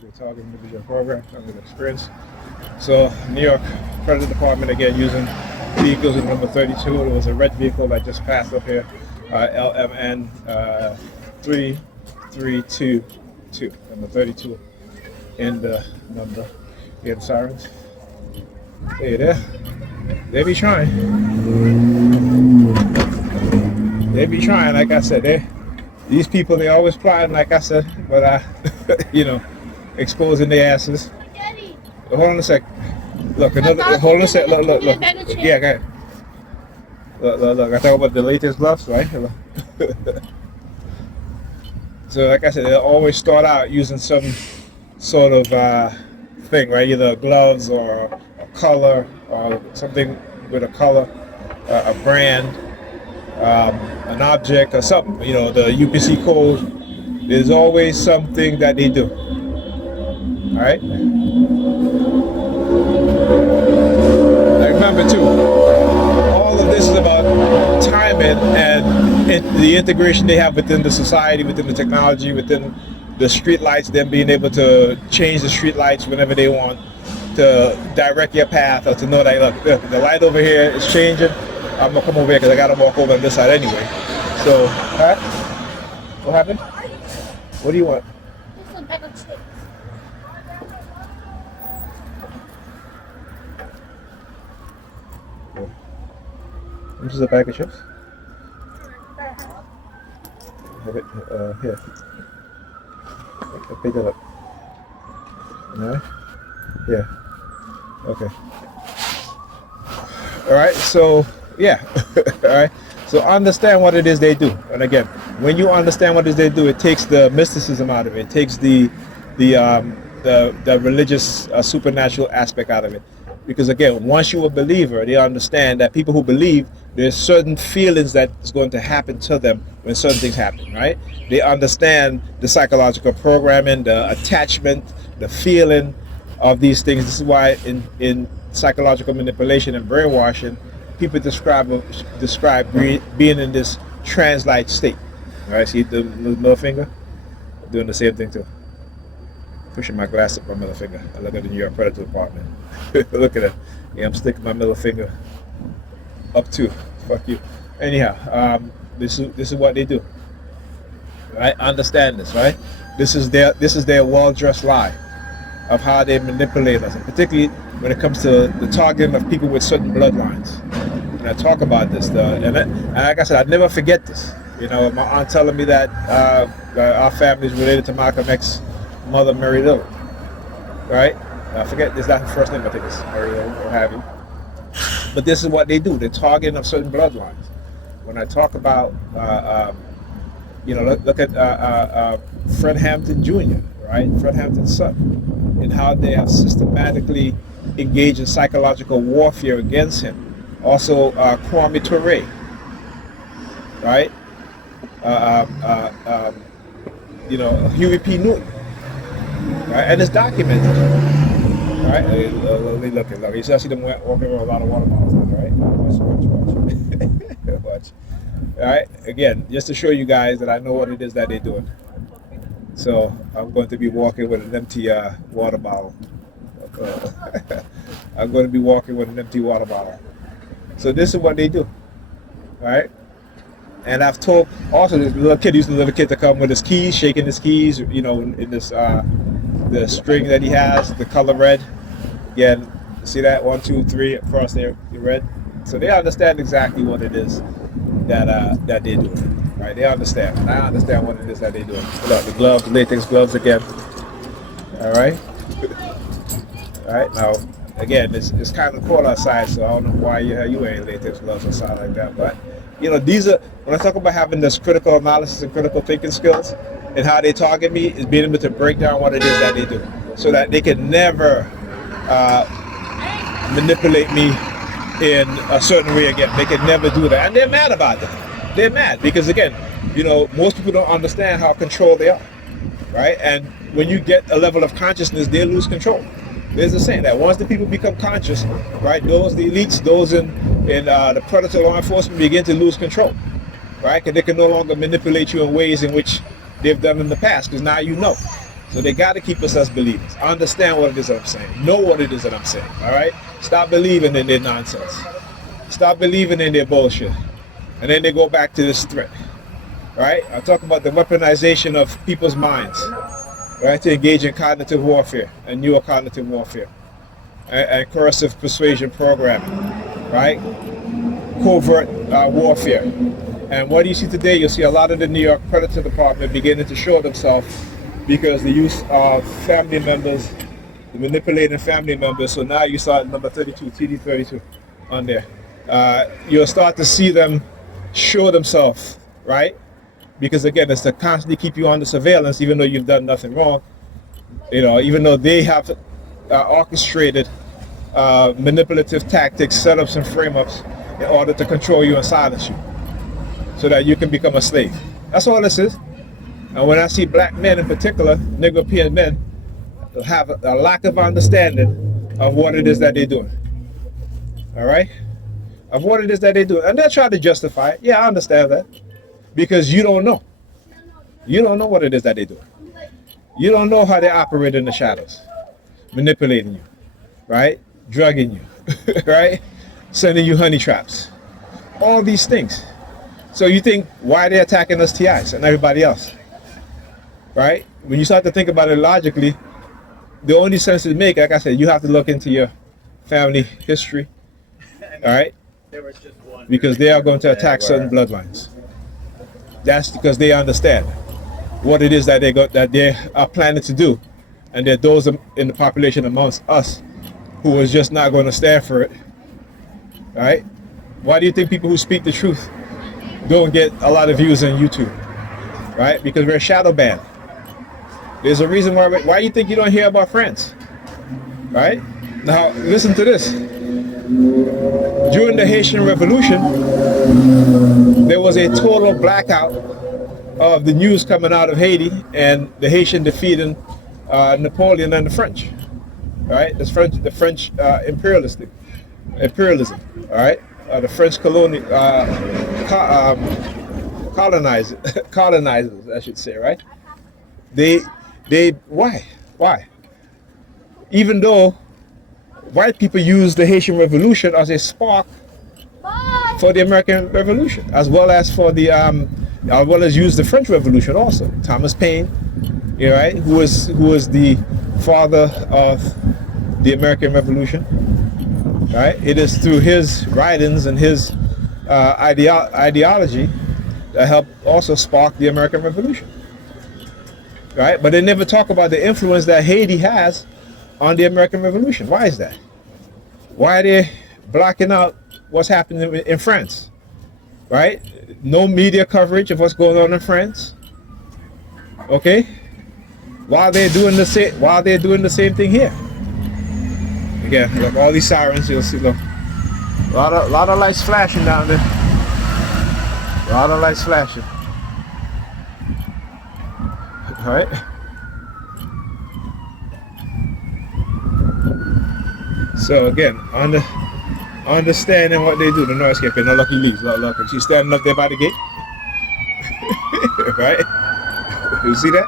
the target individual program under the experience. So New York Predator Department again using vehicles with number 32. It was a red vehicle that just passed up here, LMN 3322, number 32 in the number. Getting sirens. Hey there. They be trying. They be trying, like I said. These people, they always plotting, like I said, but exposing their asses. Hold on a sec. Look, hold on a sec. Look. Yeah, go ahead. Look. I talk about the latest gloves, right? So, like I said, they always start out using some sort of thing, right? Either gloves or a color or something with a color, a brand, an object or something. The UPC code. There's always something that they do. All right. Now remember too, all of this is about timing and the integration they have within the society, within the technology, within the street lights, them being able to change the street lights whenever they want, to direct your path, or to know that, look, the light over here is changing. I'm gonna come over here because I gotta walk over on this side anyway. So, what happened? What do you want? Just a bag of chips. This is a bag of chips. Have it here. Pick it up. No? Yeah. Okay. All right. So yeah. All right. So understand what it is they do. And again, when you understand what it is they do, it takes the mysticism out of it. It takes the religious supernatural aspect out of it. Because again, once you're a believer, they understand that people who believe, there's certain feelings that is going to happen to them when certain things happen, right? They understand the psychological programming, the attachment, the feeling of these things. This is why in psychological manipulation and brainwashing, people describe being in this trance-like state. All right, see the middle finger? Doing the same thing too. Pushing my glass up my middle finger. I look at the New York Predator Department. Look at it. Yeah, I'm sticking my middle finger up too. Fuck you. Anyhow, this is what they do. Right? Understand this, right? This is their well-dressed lie of how they manipulate us, and particularly when it comes to the targeting of people with certain bloodlines. And I talk about this, and like I said, I never forget this. My aunt telling me that our family is related to Malcolm X's mother, Mary Lou, right? I forget, is that her first name? I think it's Mary Lou, or have you. But this is what they do. They're targeting of certain bloodlines. When I talk about, look at Fred Hampton Jr., right? Fred Hampton's son, and how they have systematically engaged in psychological warfare against him. Also, Kwame Ture, right? Huey P. Newton, right? And it's documented, right? Look. You see them walking around a lot of water bottles, right? Watch. All right. Again, just to show you guys that I know what it is that they're doing. So I'm going to be walking with an empty water bottle. I'm going to be walking with an empty water bottle. So this is what they do, right? And I've told also this little kid to come with his keys, shaking his keys, in this the string that he has, the color red. Again, see that 1, 2, 3 across there, the red. So they understand exactly what it is that they're doing, right? They understand. And I understand what it is that they're doing. Look, the gloves, the latex gloves again. All right. All right. Now, again, it's kind of cold outside, so I don't know why you wearing latex gloves outside like that. But these are, when I talk about having this critical analysis and critical thinking skills, and how they target me is being able to break down what it is that they do, so that they can never manipulate me in a certain way again. They can never do that, and they're mad about that. They're mad because, again, most people don't understand how controlled they are, right? And when you get a level of consciousness, they lose control. There's a saying that once the people become conscious, right, the elites, those in the predator law enforcement begin to lose control, right? Because they can no longer manipulate you in ways in which they've done in the past, because now you know. So they got to keep us as believers. Understand what it is that I'm saying. Know what it is that I'm saying. All right? Stop believing in their nonsense. Stop believing in their bullshit. And then they go back to this threat. Right? I'm talking about the weaponization of people's minds. Right? To engage in cognitive warfare and neurocognitive warfare. And coercive persuasion programming. Right? Covert warfare. And what do you see today? You'll see a lot of the New York Predator Department beginning to show themselves because the use of family members, the manipulating family members. So now you saw number 32, TD32 on there. You'll start to see them show themselves, right? Because again, it's to constantly keep you under surveillance, even though you've done nothing wrong. You know, even though they have orchestrated manipulative tactics, setups, and frame-ups in order to control you and silence you, so that you can become a slave. That's all this is. And when I see black men in particular, Negro men, have a lack of understanding of what it is that they're doing. All right? Of what it is that they're doing. And they'll try to justify it. Yeah, I understand that. Because you don't know. You don't know what it is that they're doing. You don't know how they operate in the shadows. Manipulating you. Right? Drugging you. Right? Sending you honey traps. All these things. So you think, why are they attacking us TIs and everybody else? Right? When you start to think about it logically, the only sense it makes, like I said, you have to look into your family history. All right? Because they are going to attack certain bloodlines. That's because they understand what it is that they are planning to do. And there are those in the population amongst us who is just not going to stand for it. All right? Why do you think people who speak the truth don't get a lot of views on YouTube? Right? Because we're shadow banned. There's a reason why you think you don't hear about friends. Right? Now, listen to this. During the Haitian Revolution, there was a total blackout of the news coming out of Haiti and the Haitian defeating Napoleon and the French. Right? The French imperialism. All right? The French colonizers, I should say, right? Why? Even though white people used the Haitian Revolution as a spark for the American Revolution, as well as use the French Revolution also. Thomas Paine, right, who was the father of the American Revolution. Right? It is through his writings and his ideology that helped also spark the American Revolution. Right? But they never talk about the influence that Haiti has on the American Revolution. Why is that? Why are they blocking out what's happening in France? Right? No media coverage of what's going on in France. Okay? While they're doing the same thing here. Again, look, all these sirens, you'll see, look. A lot of lights flashing down there. A lot of lights flashing. Alright? So again, understanding what they do, the noise campaign, no lucky leaves, look, and she's standing up there by the gate. Right? You see that?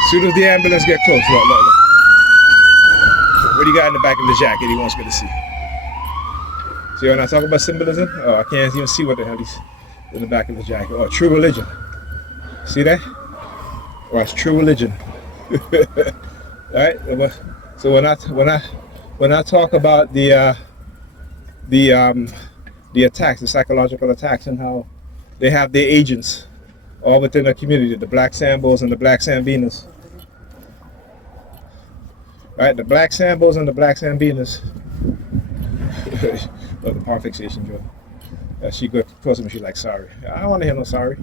As soon as the ambulance get close, look. What do you got in the back of the jacket he wants me to see? See when I talk about symbolism? Oh, I can't even see what the hell he's in the back of the jacket. Oh, true religion. See that? Oh, it's true religion. Alright? So when I talk about the attacks, the psychological attacks, and how they have their agents all within the community, the Black Sambos and the Black Sambinas. Right, the Black Sambos and the Black Sambinas. Oh, the power fixation joke. She goes close to me, she's like, sorry. I don't want to hear no sorry.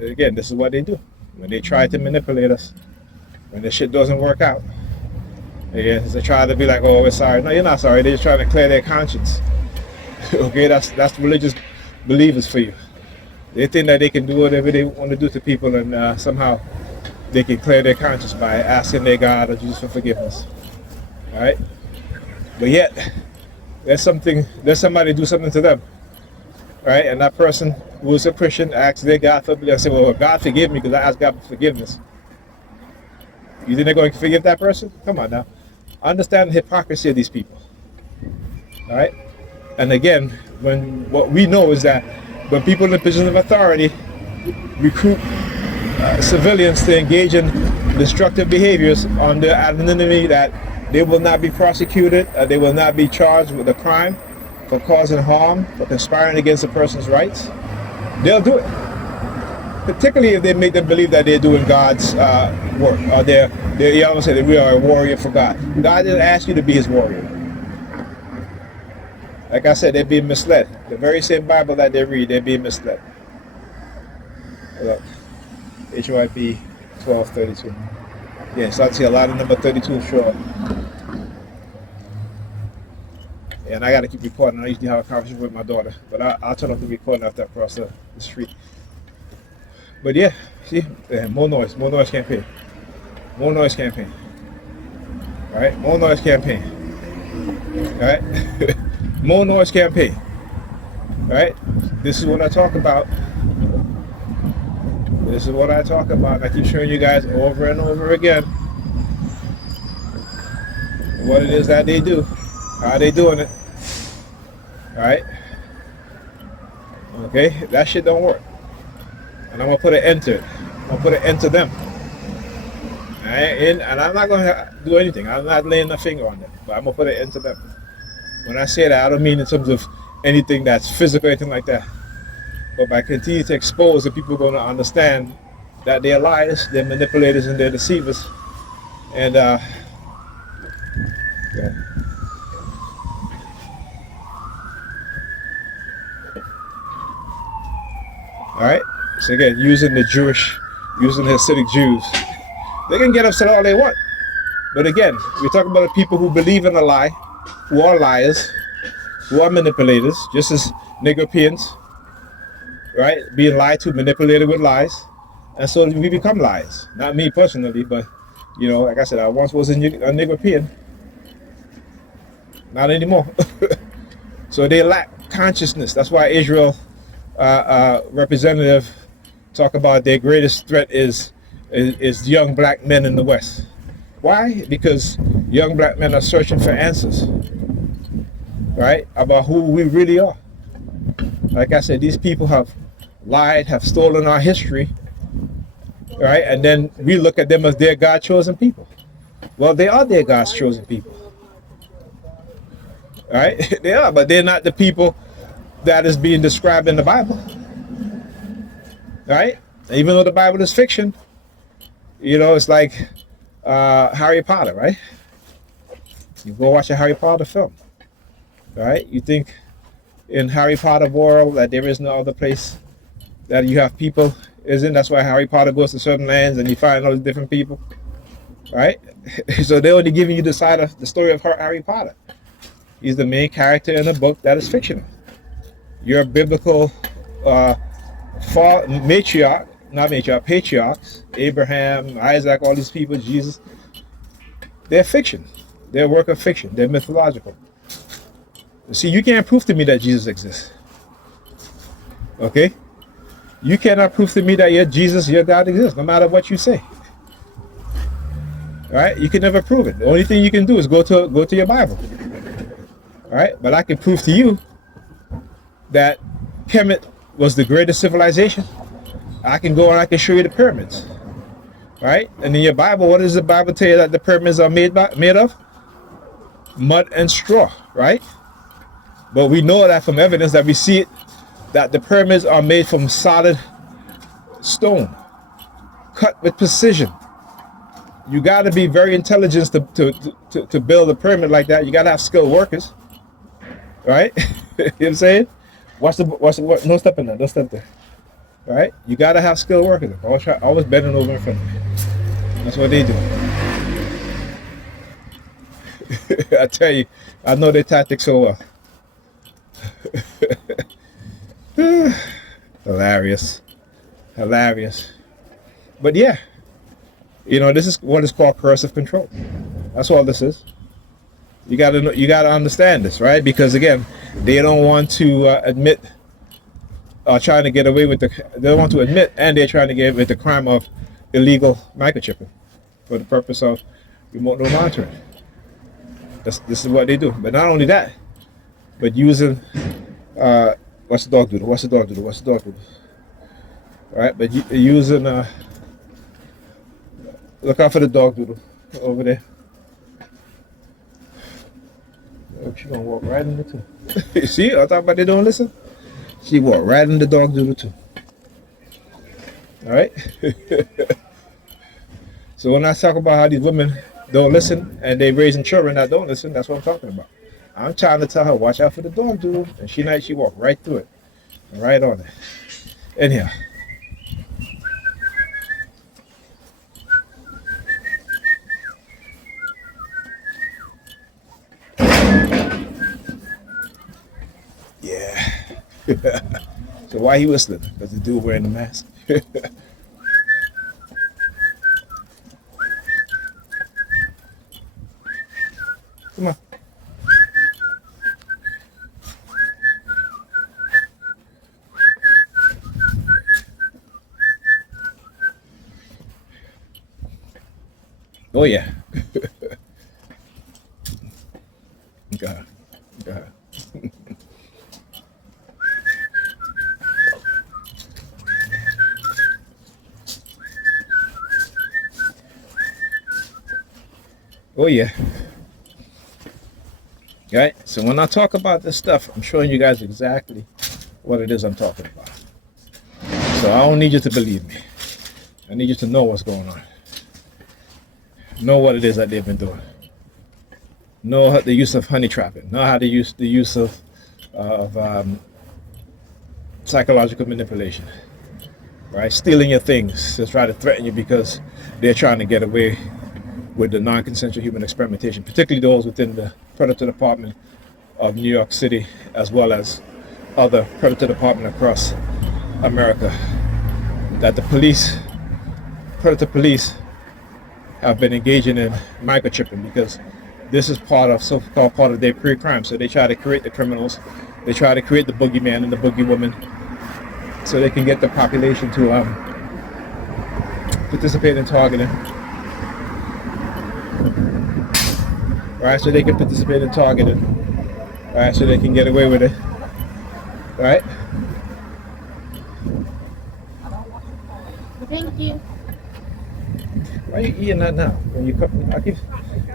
Again, this is what they do. When they try to manipulate us, when the shit doesn't work out, again, they try to be like, oh, we're sorry. No, you're not sorry. They're just trying to clear their conscience. Okay, that's religious believers for you. They think that they can do whatever they want to do to people, and somehow they can clear their conscience by asking their God or Jesus for forgiveness. All right, but yet there's somebody do something to them, right? And that person who is a Christian asks their God for forgiveness. I say, well, God forgive me because I asked God for forgiveness. You think they're going to forgive that person? Come on now. Understand the hypocrisy of these people. All right? And again, when what we know is that when people in a position of authority recruit civilians to engage in destructive behaviors under anonymity, that they will not be prosecuted, they will not be charged with a crime for causing harm, for conspiring against a person's rights, they'll do it. Particularly if they make them believe that they're doing God's work, or they almost say that we are a warrior for God. God didn't ask you to be his warrior. Like I said, they're being misled. The very same Bible that they read, they're being misled. Look, HYP 1232. Yeah, so I see a lot of number 32 short. Yeah, and I got to keep recording. I usually have a conversation with my daughter, but I'll turn off the recording after I cross the street. But yeah, see, more noise campaign. More noise campaign. All right, more noise campaign. All right, more noise campaign. All right, this is what I talk about. This is what I talk about. I keep showing you guys over and over again what it is that they do, how they doing it. All right, okay, that shit don't work. And I'm gonna put an end to it. I'm gonna put an end to them. All right? And I'm not gonna do anything. I'm not laying a finger on them, but I'm gonna put an end to them. When I say that, I don't mean in terms of anything that's physical or anything like that. But by continuing to expose, the people are going to understand that they're liars, they're manipulators, and they're deceivers. And yeah. All right. So again, using the Hasidic Jews, they can get upset all they want. But again, we're talking about the people who believe in a lie, who are liars, who are manipulators, just as Negropeans, right? Being lied to, manipulated with lies. And so we become liars. Not me personally, but, you know, like I said, I once was a Negropean. Not anymore. So they lack consciousness. That's why Israel representative talk about their greatest threat is young black men in the West. Why? Because young black men are searching for answers, right? About who we really are. Like I said, these people have lied, have stolen our history, right? And then we look at them as their God-chosen people. Well, they are their God's chosen people, right? They are, but they're not the people that is being described in the Bible, right? Even though the Bible is fiction, you know, it's like Harry Potter, right? You go watch a Harry Potter film, right? You think in Harry Potter world that there is no other place that you have people isn't. That's why Harry Potter goes to certain lands and you find all these different people, right? So they're only giving you the side of the story of Harry Potter. He's the main character in a book that is fictional. Your biblical patriarchs, Abraham, Isaac, all these people, Jesus, they're fiction. They're a work of fiction. They're mythological. See, you can't prove to me that Jesus exists. Okay? You cannot prove to me that your Jesus, your God exists, no matter what you say. All right? You can never prove it. The only thing you can do is go to your Bible. All right? But I can prove to you that Kemet was the greatest civilization. I can go and I can show you the pyramids. Right? And in your Bible, what does the Bible tell you that the pyramids are made of? Mud and straw, right? But we know that from evidence that we see it, that the pyramids are made from solid stone, cut with precision. You got to be very intelligent to build a pyramid like that. You got to have skilled workers, right? You know what I'm saying? Watch the no step in there. Don't step there. Right? You got to have skilled workers. Always bending over in front of you. That's what they do. I tell you, I know their tactics so well. Hilarious. But yeah, you know, this is what is called coercive control. That's all this is. You gotta understand this, right? Because again, they don't want to admit are trying to get away with they don't want to admit, and they're trying to get away with the crime of illegal microchipping for the purpose of remote monitoring. This is what they do. But not only that, but using what's the dog doodle? What's the dog doodle? What's the dog doodle? All right, but using look out for the dog doodle over there. Oh, she's gonna walk right into too. You see, I thought about they don't listen. She walked right in the dog doodle too. All right. So when I talk about how these women don't listen and they raising children that don't listen, that's what I'm talking about. I'm trying to tell her, watch out for the dog doodle, and she walked right through it, right on it. Anyhow. Yeah. So why he whistling? Because the dude wearing the mask. Come on. Oh yeah. God. God. Oh yeah. Right? So when I talk about this stuff, I'm showing you guys exactly what it is I'm talking about. So I don't need you to believe me. I need you to know what's going on. Know what it is that they've been doing. Know the use of honey trapping. Know how to use the use of psychological manipulation. Right? Stealing your things to try to threaten you because they're trying to get away with the non-consensual human experimentation, particularly those within the Predator Department of New York City, as well as other Predator Department across America. That the Predator police, have been engaging in microchipping because this is so-called part of their pre-crime. So they try to create the criminals, they try to create the boogeyman and the boogeywoman, so they can get the population to participate in targeting. Right, so they can participate in targeting. Right, so they can get away with it. Right? Thank you. Why are you eating that now? When you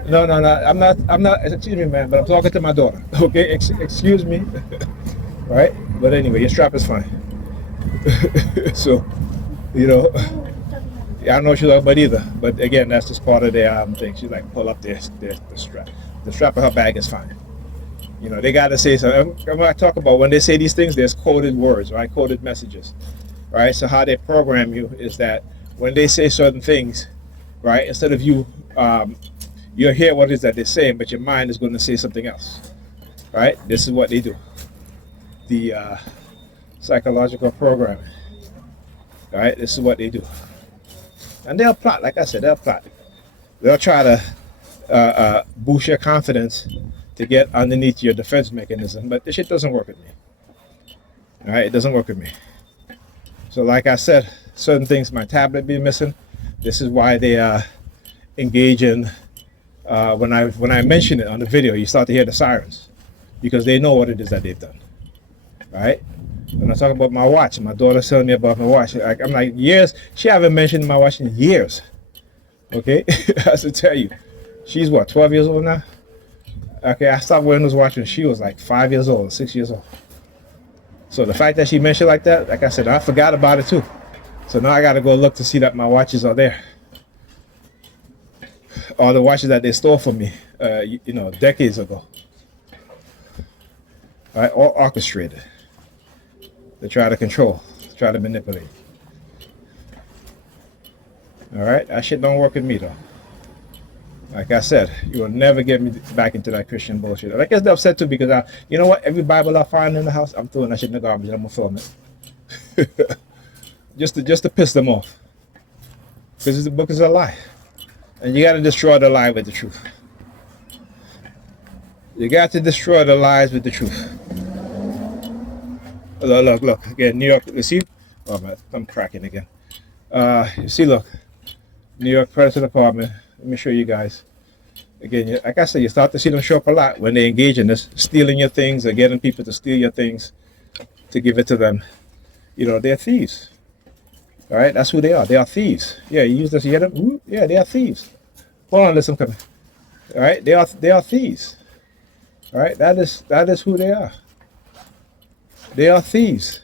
No, I'm not. Excuse me, man, but I'm talking to my daughter. Okay, excuse me. Right? But anyway, your strap is fine. So, I don't know what she's talking about either. But again, that's just part of their thing. She's like, pull up the strap. The strap of her bag is fine. They got to say something. When I talk about when they say these things, there's coded words, right? Coded messages, right? So how they program you is that when they say certain things, right, instead of you'll hear what it is that they're saying, but your mind is going to say something else, right? This is what they do. The psychological programming, right? This is what they do. And they'll plot, like I said, they'll plot. They'll try to boost your confidence to get underneath your defense mechanism, but this shit doesn't work with me. All right, it doesn't work with me. So like I said, certain things, my tablet be missing. This is why they engage in, when I mention it on the video, you start to hear the sirens because they know what it is that they've done. All right? When I talk about my watch, my daughter's telling me about my watch. I'm like, years, she haven't mentioned my watch in years. Okay? I have to tell you, she's what, 12 years old now? Okay, I stopped wearing those watches when she was like 5 years old, 6 years old. So the fact that she mentioned like that, like I said, I forgot about it too. So now I got to go look to see that my watches are there. All the watches that they stole from me, decades ago. All right, all orchestrated. They try to control, try to manipulate. All right, that shit don't work with me though. Like I said, you will never get me back into that Christian bullshit. I guess they're upset too because you know what? Every Bible I find in the house, I'm throwing that shit in the garbage and I'm gonna film it. just to piss them off. Because the book is a lie. And you gotta destroy the lie with the truth. You got to destroy the lies with the truth. Look. Again, New York. You see? Oh man, I'm cracking again. You see, look, New York Predator Department. Let me show you guys. Again, like I said, you start to see them show up a lot when they engage in this, stealing your things or getting people to steal your things to give it to them. You know, they're thieves. All right, that's who they are. They are thieves. Yeah, you use this. You hear them? Ooh, yeah, they are thieves. Hold on, listen, come. All right, they are thieves. All right, that is who they are. They are thieves.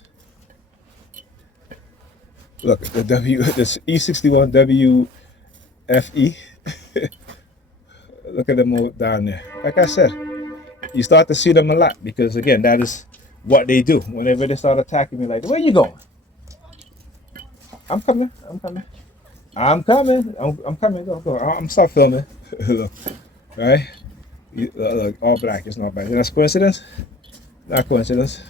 Look, this E61 WFE. Look at them all down there. Like I said, you start to see them a lot because again, that is what they do. Whenever they start attacking me, like, where you going? I'm coming. I'm coming. Go. I'm stop filming. Look, right? Look, all black. It's not bad. That's coincidence? Not coincidence.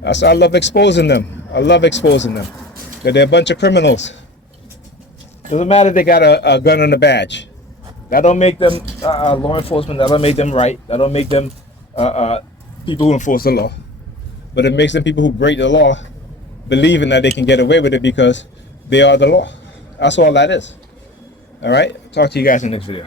That's why I love exposing them. Because they're a bunch of criminals. Doesn't matter if they got a gun and a badge. That don't make them law enforcement. That don't make them right. That don't make them people who enforce the law. But it makes them people who break the law believing that they can get away with it because they are the law. That's all that is. All right? Talk to you guys in the next video.